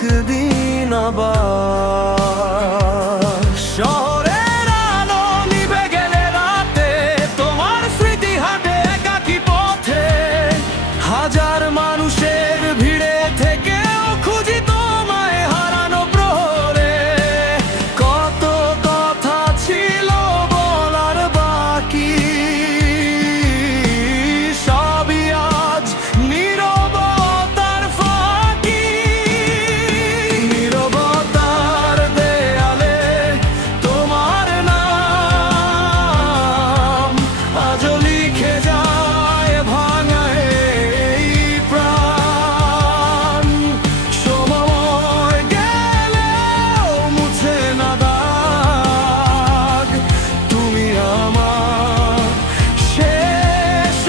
একদিন আবার শহরের আলো নিভে গেলে রাতে তোমার স্মৃতি হাঁটে একাকী পথে, হাজার মানুষের ভিড়ে থেকেও খুঁজি তোমায় হারানো প্রহরে। কত কথা ছিল বলার বাকি, সবই আজ নীরবতার ফাঁকি। নীরবতার দেয়ালে তোমার নাম আজও লিখে যায় ভাঙা এই প্রাণ। সময় গেলেও মুছে না দাগ, তুমি আমার শেষ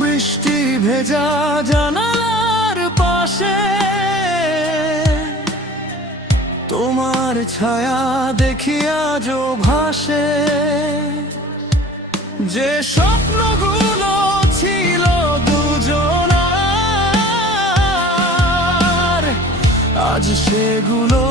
বৃষ্টি ভেজা জানালার পাশে তোমার ছায়া দেখি আজও ভাসে। যে স্বপ্নগুলো ছিল দুজনার আজ সেগুলো